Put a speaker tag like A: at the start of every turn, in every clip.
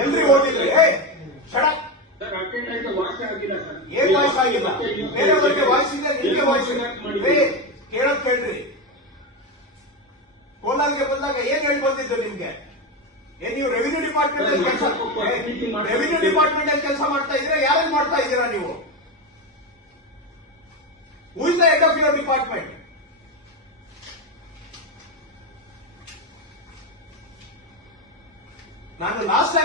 A: ಎಲ್ರಿ ಓದಿದ್ರಿ?
B: ಸರ್
A: ಏನ್ ವಾಯ್ಸ್ ಆಗಿಲ್ಲ? ಬೇರೆಯವ್ರಿಗೆ ವಾಯ್ಸ್ ಇದೆ ನಿಮಗೆ ವಾಯ್ಸ್ ಏ ಕೇಳೋದ್ ಕೇಳ್ರಿ. ಕೋಲಾರ್ಗೆ ಬಂದಾಗ ಏನ್ ಹೇಳಿ ಬಂದಿದ್ದು ನಿಮ್ಗೆ? ಏನ್ ನೀವು ರೆವಿನ್ಯೂ ಡಿಪಾರ್ಟ್ಮೆಂಟ್ ಅಲ್ಲಿ ಕೆಲಸ ರೆವಿನ್ಯೂ ಡಿಪಾರ್ಟ್ಮೆಂಟ್ ಅಲ್ಲಿ ಕೆಲಸ ಮಾಡ್ತಾ ಇದ್ರೆ ಯಾರೇನ್ ಮಾಡ್ತಾ ಇದ್ದೀರಾ ನೀವು? Who is the head of your department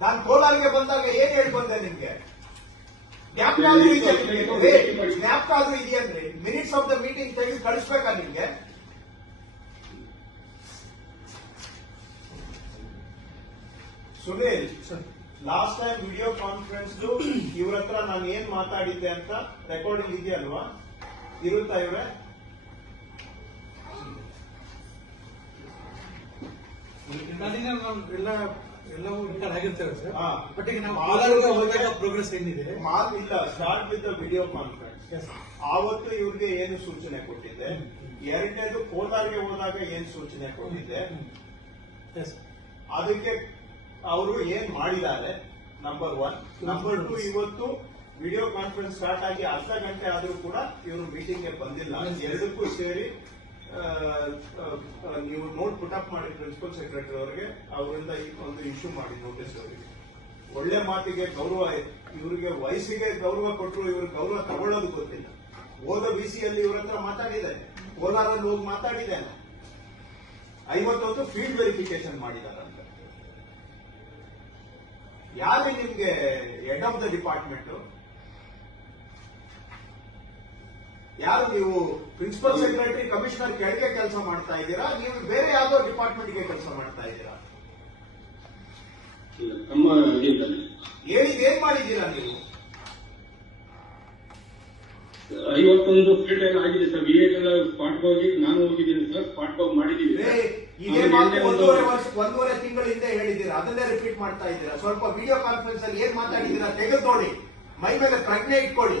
A: ನಾನು ಕೋಲಾರಿಗೆ ಬಂದಾಗ ಏನ್ ಹೇಳಿ ಬಂದೆ ನಿಮ್ಗೆ? ಜ್ಞಾಪಕ ಆದ್ರೂ ಇದೆಯಾ ನಿಮ್ಗೆ? ಜ್ಞಾಪಕ ಆದ್ರೂ ಇದೆಯನ್ರಿ ಮಿನಿಟ್ಸ್ ಆಫ್ ದ ಮೀಟಿಂಗ್ ತೆಗೆದು ಕಳಿಸ್ಬೇಕಾ ನಿಮ್ಗೆ? Sunil last time video conference ಇವ್ರ ಹತ್ರ ನಾನು ಏನ್ ಮಾತಾಡಿದ್ದೆ ಅಂತ ರೆಕಾರ್ಡಿಂಗ್ ಇದೆಯಲ್ವಾ? ಇರುತ್ತಾ ಇವ್ರೆ?
C: ಎಲ್ಲ ಎಲ್ಲವೂ ರೆಕಾರ್ಡ್ ಆಗಿರ್ತೇವೆ ಸರ್?
A: ಹಾ.
C: ಬಟ್ ಈಗ ನಾವು ಕೋಲಾರಕ್ಕೆ ಹೋದಾಗ ಪ್ರೋಗ್ರೆಸ್ ಏನಿದೆ?
A: ಮಾಲ್ ಇಲ್ಲ. Start with video conference
C: Yes.
A: ಆವತ್ತು ಇವ್ರಿಗೆ ಏನು ಸೂಚನೆ ಕೊಟ್ಟಿದ್ದೆ? ಎರಡನೇದು ಕೋಲಾರ್ಗೆ ಹೋದಾಗ ಏನ್ ಸೂಚನೆ ಕೊಟ್ಟಿದ್ದೆ?
C: ಎಸ್
A: ಅದಕ್ಕೆ ಅವರು ಏನ್ ಮಾಡಿದ್ದಾರೆ? ನಂಬರ್ ಒನ್ ನಂಬರ್ ಟು ಇವತ್ತು ವಿಡಿಯೋ ಕಾನ್ಫರೆನ್ಸ್ ಸ್ಟಾರ್ಟ್ ಆಗಿ ಅರ್ಧ ಗಂಟೆ ಆದ್ರೂ ಕೂಡ ಇವರು ಮೀಟಿಂಗ್ಗೆ ಬಂದಿಲ್ಲ. ಎರಡಕ್ಕೂ ಸೇರಿ ನೀವು ನೋಟ್ ಪುಟಪ್ ಮಾಡಿ ಪ್ರಿನ್ಸಿಪಲ್ ಸೆಕ್ರೆಟರಿ ಅವರಿಗೆ, ಅವರಿಂದ ಒಂದು ಇಶ್ಯೂ ಮಾಡಿ ನೋಟಿಸ್ ಅವರಿಗೆ ಒಳ್ಳೆ ಮಾತಿಗೆ ಗೌರವ, ಇವರಿಗೆ ವಯಸ್ಸಿಗೆ ಗೌರವ ಕೊಟ್ಟರು ಇವರು ಗೌರವ ತಗೊಳ್ಳೋದು ಗೊತ್ತಿಲ್ಲ. ಹೋದ ಬಿಸಿಯಲ್ಲಿ ಇವ್ರ ಹತ್ರ ಮಾತಾಡಿದ್ದಾರೆ. ಕೋಲಾರಲ್ಲಿ ಹೋಗಿ ಮಾತಾಡಿದ್ದಾನೆ ಐವತ್ತೊಂದು ಫೀಲ್ಡ್ ವೆರಿಫಿಕೇಶನ್ ಅಂತ. ಯಾರೇ ನಿಮ್ಗೆ ಹೆಡ್ ಆಫ್ ದ ಡಿಪಾರ್ಟ್ಮೆಂಟ್ ಯಾರು ನೀವು ಪ್ರಿನ್ಸಿಪಲ್ ಸೆಕ್ರೆಟರಿ ಕಮಿಷನರ್ ಕೆಳಗೆ ಕೆಲಸ ಮಾಡ್ತಾ ಇದ್ದೀರಾ? ನೀವು ಬೇರೆ ಯಾವ್ದೋ ಡಿಪಾರ್ಟ್ಮೆಂಟ್ಗೆ ಕೆಲಸ ಮಾಡ್ತಾ ಇದ್ದೀರಾ. ಹೇಳಿದ್ ಏನ್ ಮಾಡಿದ್ದೀರಾ ನೀವು?
B: ಐವತ್ತೊಂದು ಫೀಲ್ಡ್ ಎಲ್ಲ ಆಗಿದೆ ಸರ್. ವಿ ಎಲ್ಲ ಸ್ಪಾಟ್ ಹೋಗಿ ನಾನು ಹೋಗಿದ್ದೀನಿ ಸರ್. ಸ್ಪಾಟ್ ಹೋಗಿ ಮಾಡಿದ್ದೀವಿ
A: ಇದೇ ಮಾತು ಒಂದೂವರೆ ವರ್ಷ ಒಂದೂವರೆ ತಿಂಗಳ ಹಿಂದೆ ಹೇಳಿದ್ದೀರಾ? ಅದನ್ನೇ ರಿಪೀಟ್ ಮಾಡ್ತಾ ಇದ್ದೀರಾ? ಸ್ವಲ್ಪ ವಿಡಿಯೋ ಕಾನ್ಫರೆನ್ಸ್ ಅಲ್ಲಿ ಏನ್ ಮಾತಾಡಿದ್ದೀರಾ? ತೆಗೆದು ನೋಡಿ. ಮೈ ಮೇಲೆ ಪ್ರಜ್ಞೆ ಇಟ್ಕೊಳ್ಳಿ.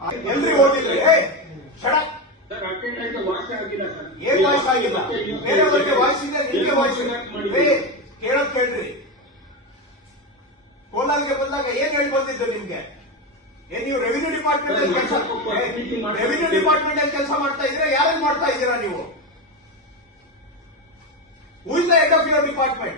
A: ಆ, ಎಲ್ರಿ ಓದಿದ್ರಿ
B: ಸರ್
A: ಏನ್ ವಾಯ್ಸ್ ಆಗಿಲ್ಲ? ಬೇರೆಯವರಿಗೆ ವಾಯ್ಸ್ ಇದೆ ನಿಮ್ಗೆ ವಾಯ್ಸ್ ಇದೆ. ಕೇಳೋದ್ ಕೇಳ್ರಿ ಕೋಲಾರ್ಗೆ ಬಂದಾಗ ಏನ್ ಹೇಳಿ ಬಂದಿದ್ದು ನಿಮ್ಗೆ? ಏನ್ ನೀವು ರೆವಿನ್ಯೂ ಡಿಪಾರ್ಟ್ಮೆಂಟ್ ಅಲ್ಲಿ ಕೆಲಸ ರೆವಿನ್ಯೂ ಡಿಪಾರ್ಟ್ಮೆಂಟ್ ಅಲ್ಲಿ ಕೆಲಸ ಮಾಡ್ತಾ ಇದ್ರೆ ಯಾರು ಮಾಡ್ತಾ ಇದ್ದೀರಾ ನೀವು? Who is the head of your department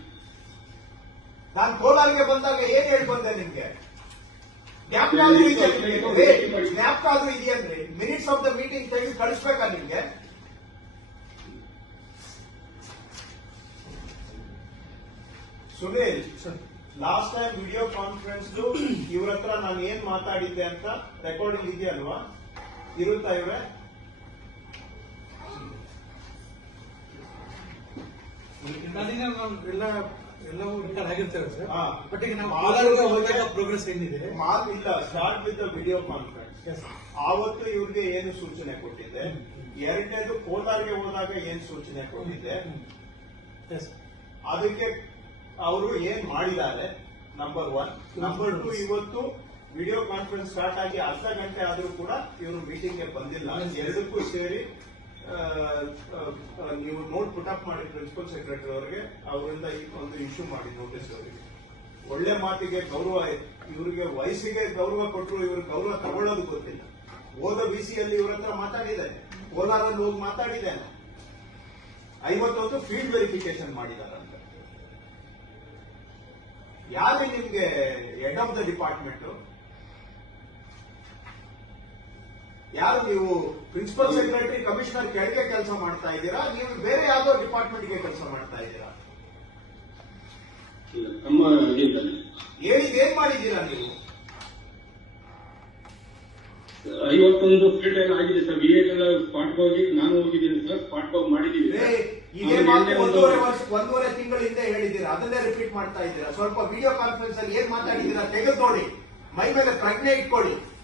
A: ನಾನು ಕೋಲಾರಿಗೆ ಬಂದಾಗ ಏನ್ ಹೇಳಿ ಬಂದೆ ನಿಮ್ಗೆ? ಜ್ಞಾಪಕ ಆದ್ರೂ ಜ್ಞಾಪಕ ಇದೆಯನ್ರಿ ಮಿನಿಟ್ಸ್ ಆಫ್ ದ ಮೀಟಿಂಗ್ ತೆಗೆದು ಕಳಿಸ್ಬೇಕಾ ನಿಮ್ಗೆ? Sunil last time video conference ಇವ್ರ ಹತ್ರ ನಾನು ಏನ್ ಮಾತಾಡಿದ್ದೆ ಅಂತ ರೆಕಾರ್ಡಿಂಗ್ ಇದೆಯಲ್ವಾ? ಇರುತ್ತಾ ಇವ್ರೆ
C: ಎಲ್ಲ ಎಲ್ಲವೂ ರೆಕಾರ್ಡ್ ಆಗಿರ್ತೇವೆ ಸರ್?
A: ಹಾ.
C: ಬಟ್ ಈಗ ನಾವು
A: ಮಾತಾಡುವ
C: ಕೋಲಾರ್ಗೆ ಹೋದಾಗ ಪ್ರೋಗ್ರೆಸ್ ಏನಿದೆ?
A: ಮಾಲ್ ಇಲ್ಲ start with video conference
C: Yes.
A: ಆವತ್ತು ಇವ್ರಿಗೆ ಏನು ಸೂಚನೆ ಕೊಟ್ಟಿದ್ದೆ. ಎರಡನೇದು ಕೋಲಾರ್ಗೆ ಹೋದಾಗ ಏನ್ ಸೂಚನೆ ಕೊಟ್ಟಿದ್ದೆ?
C: ಎಸ್
A: ಅದಕ್ಕೆ ಅವರು ಏನ್ ಮಾಡಿದ್ದಾರೆ? ನಂಬರ್ ಒನ್ ನಂಬರ್ ಟು ಇವತ್ತು ವಿಡಿಯೋ ಕಾನ್ಫರೆನ್ಸ್ ಸ್ಟಾರ್ಟ್ ಆಗಿ ಅರ್ಧ ಗಂಟೆ ಆದರೂ ಕೂಡ ಇವರು ಮೀಟಿಂಗ್ಗೆ ಬಂದಿಲ್ಲ. ಎರಡಕ್ಕೂ ಸೇರಿ ನೀವು ನೋಟ್ ಪುಟ್ ಅಪ್ ಮಾಡಿ ಪ್ರಿನ್ಸಿಪಲ್ ಸೆಕ್ರೆಟರಿ ಅವರಿಗೆ, ಅವರಿಂದ ಒಂದು ಇಶ್ಯೂ ಮಾಡಿ ನೋಟಿಸ್ ಅವರಿಗೆ. ಒಳ್ಳೆ ಮಾತಿಗೆ ಗೌರವ, ಇವರಿಗೆ ವಯಸ್ಸಿಗೆ ಗೌರವ ಕೊಟ್ಟರು, ಇವ್ರಿಗೆ ಗೌರವ ತಗೊಳ್ಳೋದು ಗೊತ್ತಿಲ್ಲ. ಹೋದ ಬಿಸಿಯಲ್ಲಿ ಇವ್ರ ಹತ್ರ ಮಾತಾಡಿದ್ದಾರೆ ಕೋಲಾರಲ್ಲಿ ಹೋಗಿ ಮಾತಾಡಿದೆ ಐವತ್ತೊಂದು ಫೀಲ್ಡ್ ವೆರಿಫಿಕೇಶನ್ ಮಾಡಿದಾರಂತ. ಯಾರು ನಿಮ್ಗೆ ಹೆಡ್ ಆಫ್ ದ ಡಿಪಾರ್ಟ್ಮೆಂಟ್ ಯಾರು ನೀವು ಪ್ರಿನ್ಸಿಪಲ್ ಸೆಕ್ರೆಟರಿ ಕಮಿಷನರ್ ಕೆಳಗೆ ಕೆಲಸ ಮಾಡ್ತಾ ಇದ್ದೀರಾ? ನೀವು ಬೇರೆ ಯಾವ್ದೋ ಡಿಪಾರ್ಟ್ಮೆಂಟ್ಗೆ ಕೆಲಸ ಮಾಡ್ತಾ ಇದ್ದೀರಾ. ಹೇಳಿದ್ ಏನ್ ಮಾಡಿದ್ದೀರಾ ನೀವು?
B: ಐವತ್ತೊಂದು ಫೀಲ್ಡ್ ಆಗಿದೆ ಸರ್. ಎಲ್ಲ ಸ್ಪಾಟ್ ಹೋಗಿ ನಾನು ಹೋಗಿದ್ದೀನಿ ಸರ್. ಸ್ಪಾಟ್ ಹೋಗಿ ಮಾಡಿದ್ದೀನಿ.
A: ಇದೇ ಮಾತು
B: ಒಂದು-
A: ಒಂದೂವರೆ ವರ್ಷ ಒಂದೂವರೆ ತಿಂಗಳ ಹಿಂದೆ ಹೇಳಿದ್ದೀರಾ? ಅದನ್ನೇ ರಿಪೀಟ್ ಮಾಡ್ತಾ ಇದ್ದೀರಾ? ಸ್ವಲ್ಪ ವಿಡಿಯೋ ಕಾನ್ಫರೆನ್ಸ್ ಅಲ್ಲಿ ಏನ್ ಮಾತಾಡಿದ್ದೀರಾ? ತೆಗೆದು ನೋಡಿ. ಮೈ ಮೇಲೆ ಪ್ರಜ್ಞೆ ಇಟ್ಕೊಳ್ಳಿ.